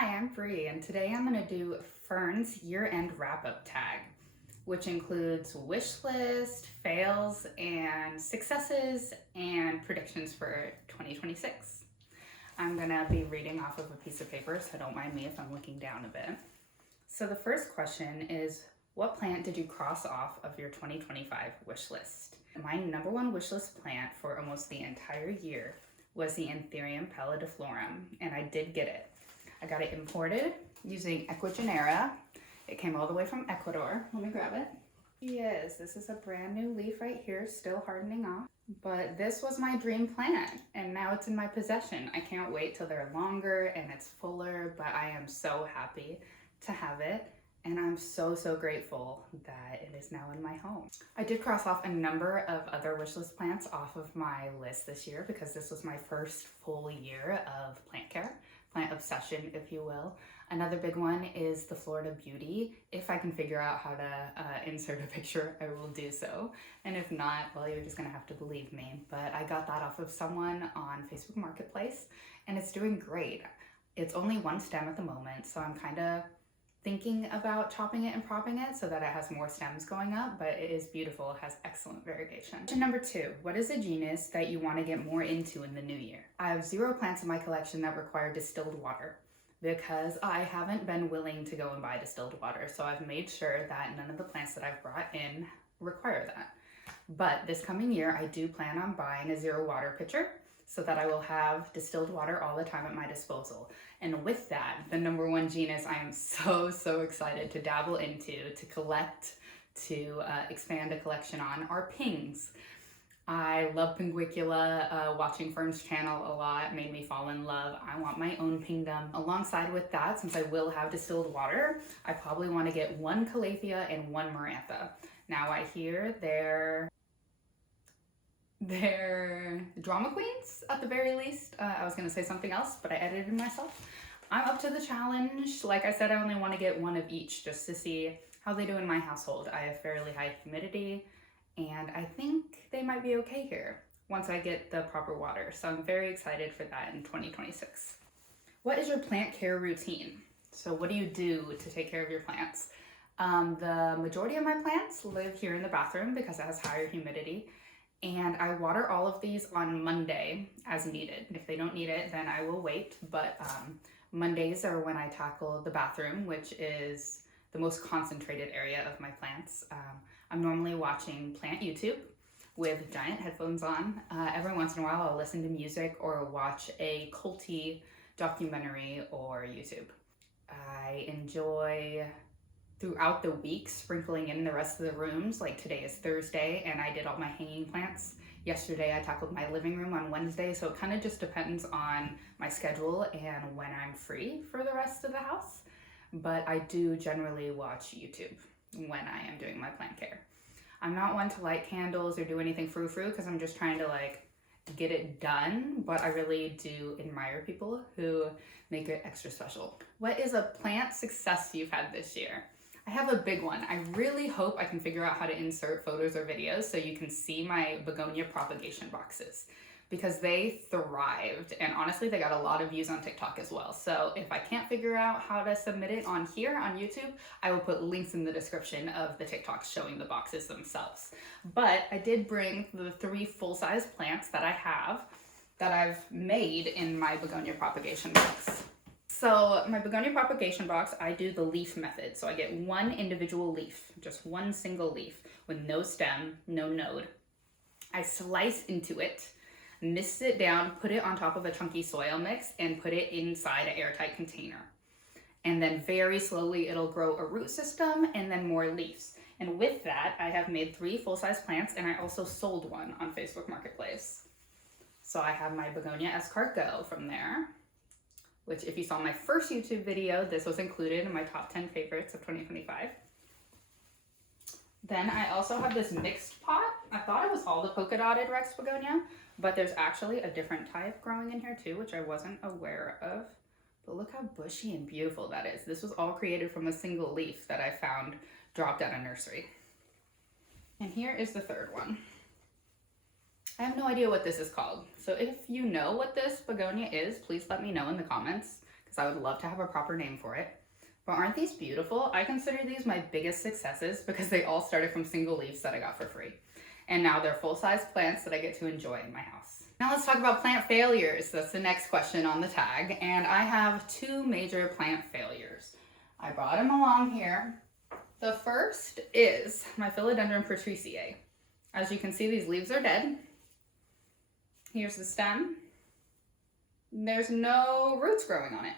Hi, I'm Bree, and today I'm going to do Fern's year-end wrap-up tag, which includes wish list, fails, and successes, and predictions for 2026. I'm going to be reading off of a piece of paper, so don't mind me if I'm looking down a bit. So the first question is, what plant did you cross off of your 2025 wish list? My number one wish list plant for almost the entire year was the Anthurium pallidiflorum, and I did get it. I got it imported using Ecuagenera. It came all the way from Ecuador. Let me grab it. Yes, this is a brand new leaf right here, still hardening off. But this was my dream plant, and now it's in my possession. I can't wait till they're longer and it's fuller, but I am so happy to have it. And I'm so grateful that it is now in my home. I did cross off a number of other wishlist plants off of my list this year because this was my first full year of plant care, plant obsession, if you will. Another big one is the Florida Beauty. If I can figure out how to insert a picture, I will do so. And if not, well, you're just gonna have to believe me. But I got that off of someone on Facebook Marketplace, and it's doing great. It's only one stem at the moment, so I'm kind of thinking about chopping it and propping it so that it has more stems going up, but it is beautiful. It has excellent variegation. Question number 2, what is a genus that you want to get more into in the new year? I have 0 plants in my collection that require distilled water because I haven't been willing to go and buy distilled water. So I've made sure that none of the plants that I've brought in require that. But this coming year, I do plan on buying a 0 water pitcher so that I will have distilled water all the time at my disposal. And with that, the number one genus I am so excited to dabble into, to collect, to expand a collection on are pings. I love Pinguicula. Watching Fern's channel a lot made me fall in love. I want my own pingdom. Alongside with that, since I will have distilled water, I probably want to get 1 Calathea and 1 Marantha. Now I hear they're drama queens at the very least. I was gonna say something else, but I edited myself. I'm up to the challenge. Like I said, I only want to get 1 of each just to see how they do in my household. I have fairly high humidity, and I think they might be okay here once I get the proper water. So I'm very excited for that in 2026. What is your plant care routine? So what do you do to take care of your plants? The majority of my plants live here in the bathroom because it has higher humidity. And I water all of these on Monday as needed. If they don't need it, then I will wait. But Mondays are when I tackle the bathroom, which is the most concentrated area of my plants. I'm normally watching plant YouTube with giant headphones on. Every once in a while, I'll listen to music or watch a culty documentary or YouTube. I enjoy throughout the week sprinkling in the rest of the rooms. Like today is Thursday and I did all my hanging plants. Yesterday I tackled my living room on Wednesday, so it kind of just depends on my schedule and when I'm free for the rest of the house. But I do generally watch YouTube when I am doing my plant care. I'm not one to light candles or do anything frou-frou because I'm just trying to get it done, but I really do admire people who make it extra special. What is a plant success you've had this year? I have a big one. I really hope I can figure out how to insert photos or videos so you can see my begonia propagation boxes because they thrived, and honestly they got a lot of views on TikTok as well. So if I can't figure out how to submit it on here on YouTube, I will put links in the description of the TikToks showing the boxes themselves. But I did bring the 3 full-size plants that I have that I've made in my begonia propagation box. So my begonia propagation box, I do the leaf method. So I get 1 individual leaf, just 1 single leaf with no stem, no node. I slice into it, mist it down, put it on top of a chunky soil mix, and put it inside an airtight container. And then very slowly it'll grow a root system and then more leaves. And with that, I have made 3 full-size plants, and I also sold 1 on Facebook Marketplace. So I have my begonia escargot from there, which if you saw my first YouTube video, this was included in my top 10 favorites of 2025. Then I also have this mixed pot. I thought it was all the polka dotted Rex begonia, but there's actually a different type growing in here too, which I wasn't aware of. But look how bushy and beautiful that is. This was all created from a single leaf that I found dropped at a nursery. And here is the 3rd one. I have no idea what this is called. So if you know what this begonia is, please let me know in the comments, because because I would love to have a proper name for it. But aren't these beautiful? I consider these my biggest successes because they all started from single leaves that I got for free. And now they're full-size plants that I get to enjoy in my house. Now let's talk about plant failures. That's the next question on the tag. And I have 2 major plant failures. I brought them along here. The first is my Philodendron Patriciae. As you can see, these leaves are dead. Here's the stem. There's no roots growing on it.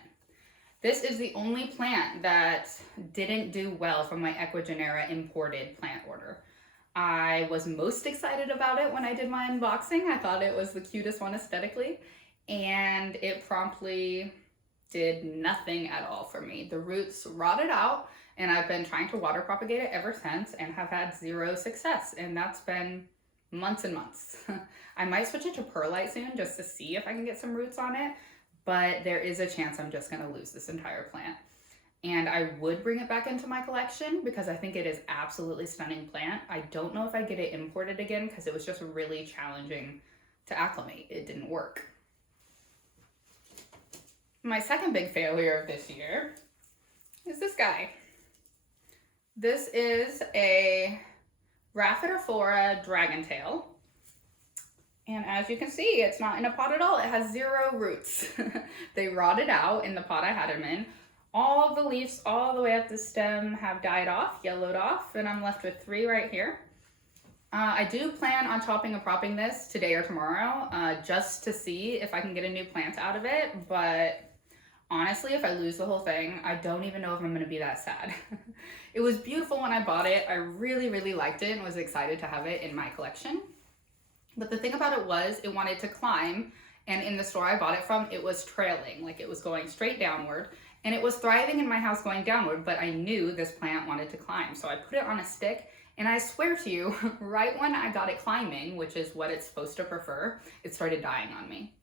This is the only plant that didn't do well from my Ecuagenera imported plant order. I was most excited about it when I did my unboxing. I thought it was the cutest one aesthetically, and it promptly did nothing at all for me. The roots rotted out, and I've been trying to water propagate it ever since and have had 0 success, and that's been months and months. I might switch it to perlite soon just to see if I can get some roots on it, but there is a chance I'm just gonna lose this entire plant. And I would bring it back into my collection because I think it is absolutely stunning plant. I don't know if I get it imported again because it was just really challenging to acclimate. It didn't work. My second big failure of this year is this guy. This is a Rhaphidophora dragontail. And as you can see, it's not in a pot at all. It has 0 roots. They rotted out in the pot I had them in. All the leaves all the way up the stem have died off, yellowed off, and I'm left with 3 right here. I do plan on chopping and propping this today or tomorrow, just to see if I can get a new plant out of it. But honestly, if I lose the whole thing, I don't even know if I'm gonna be that sad. It was beautiful when I bought it. I really, really liked it and was excited to have it in my collection. But the thing about it was it wanted to climb, and in the store I bought it from, it was trailing, like it was going straight downward, and it was thriving in my house going downward, but I knew this plant wanted to climb. So I put it on a stick, and I swear to you, right when I got it climbing, which is what it's supposed to prefer, it started dying on me.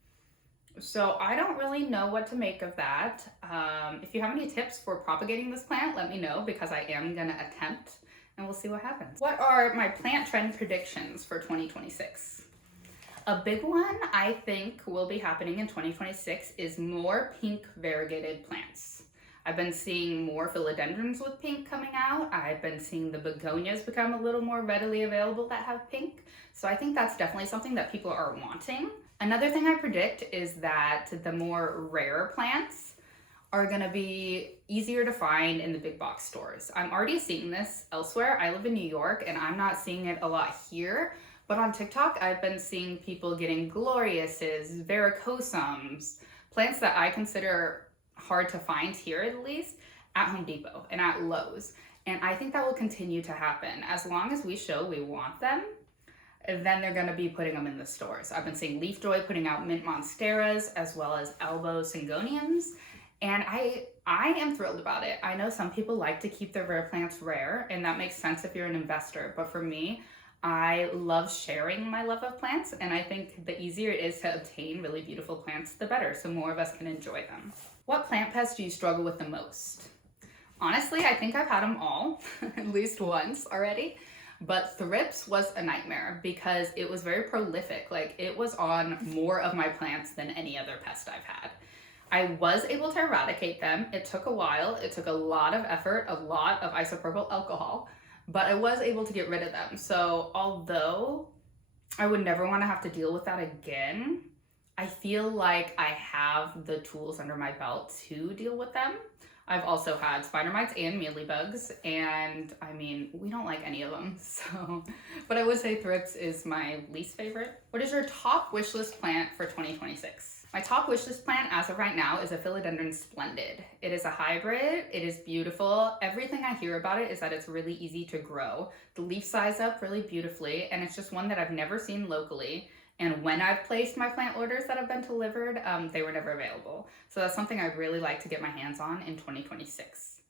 So I don't really know what to make of that. If you have any tips for propagating this plant, let me know because I am gonna attempt, and we'll see what happens. What are my plant trend predictions for 2026? A big one I think will be happening in 2026 is more pink variegated plants. I've been seeing more philodendrons with pink coming out. I've been seeing the begonias become a little more readily available that have pink. So I think that's definitely something that people are wanting. Another thing I predict is that the more rare plants are gonna be easier to find in the big box stores. I'm already seeing this elsewhere. I live in New York and I'm not seeing it a lot here, but on TikTok, I've been seeing people getting gloriouses, varicosums, plants that I consider hard to find here at least, at Home Depot and at Lowe's. And I think that will continue to happen. As long as we show we want them, then they're gonna be putting them in the stores. I've been seeing Leaf Joy putting out mint monsteras as well as elbow syngoniums. And I am thrilled about it. I know some people like to keep their rare plants rare, and that makes sense if you're an investor. But for me, I love sharing my love of plants, and I think the easier it is to obtain really beautiful plants, the better, so more of us can enjoy them. What plant pests do you struggle with the most? Honestly, I think I've had them all, at least once already. But thrips was a nightmare because it was very prolific. Like, it was on more of my plants than any other pest I've had. I was able to eradicate them. It took a while. It took a lot of effort, a lot of isopropyl alcohol, but I was able to get rid of them. So although I would never want to have to deal with that again, I feel like I have the tools under my belt to deal with them. I've also had spider mites and mealybugs, and I mean, we don't like any of them, so. But I would say thrips is my least favorite. What is your top wish list plant for 2026? My top wish list plant as of right now is a Philodendron Splendid. It is a hybrid, it is beautiful. Everything I hear about it is that it's really easy to grow. The leaf size up really beautifully, and it's just one that I've never seen locally. And when I've placed my plant orders that have been delivered, they were never available. So that's something I'd really like to get my hands on in 2026.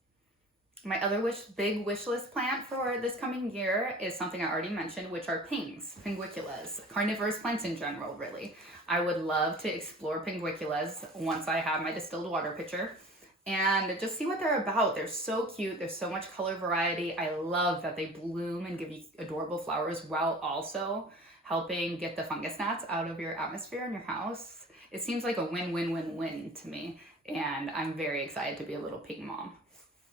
My other big wish list plant for this coming year is something I already mentioned, which are pings, pinguiculas, carnivorous plants in general, really. I would love to explore pinguiculas once I have my distilled water pitcher and just see what they're about. They're so cute. There's so much color variety. I love that they bloom and give you adorable flowers while also helping get the fungus gnats out of your atmosphere in your house. It seems like a win-win-win-win to me. and I'm very excited to be a little pink mom.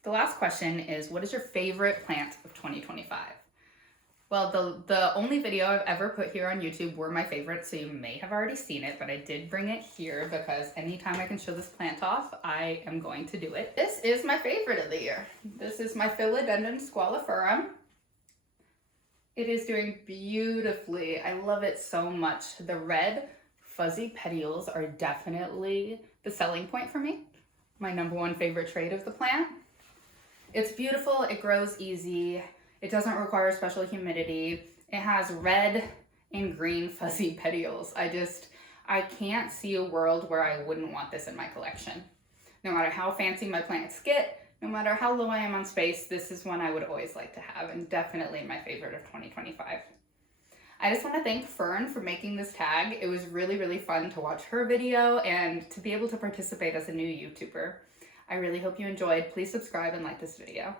The last question is, what is your favorite plant of 2025? Well, the only video I've ever put here on YouTube were my favorites, so you may have already seen it, but I did bring it here because anytime I can show this plant off, I am going to do it. This is my favorite of the year. This is my Philodendron squaliferum. It is doing beautifully. I love it so much. The red fuzzy petioles are definitely the selling point for me. My #1 favorite trait of the plant. It's beautiful, it grows easy. It doesn't require special humidity. It has red and green fuzzy petioles. I can't see a world where I wouldn't want this in my collection. No matter how fancy my plants get, no matter how low I am on space, this is one I would always like to have, and definitely my favorite of 2025. I just want to thank Fern for making this tag. It was really, really fun to watch her video and to be able to participate as a new YouTuber. I really hope you enjoyed. Please subscribe and like this video.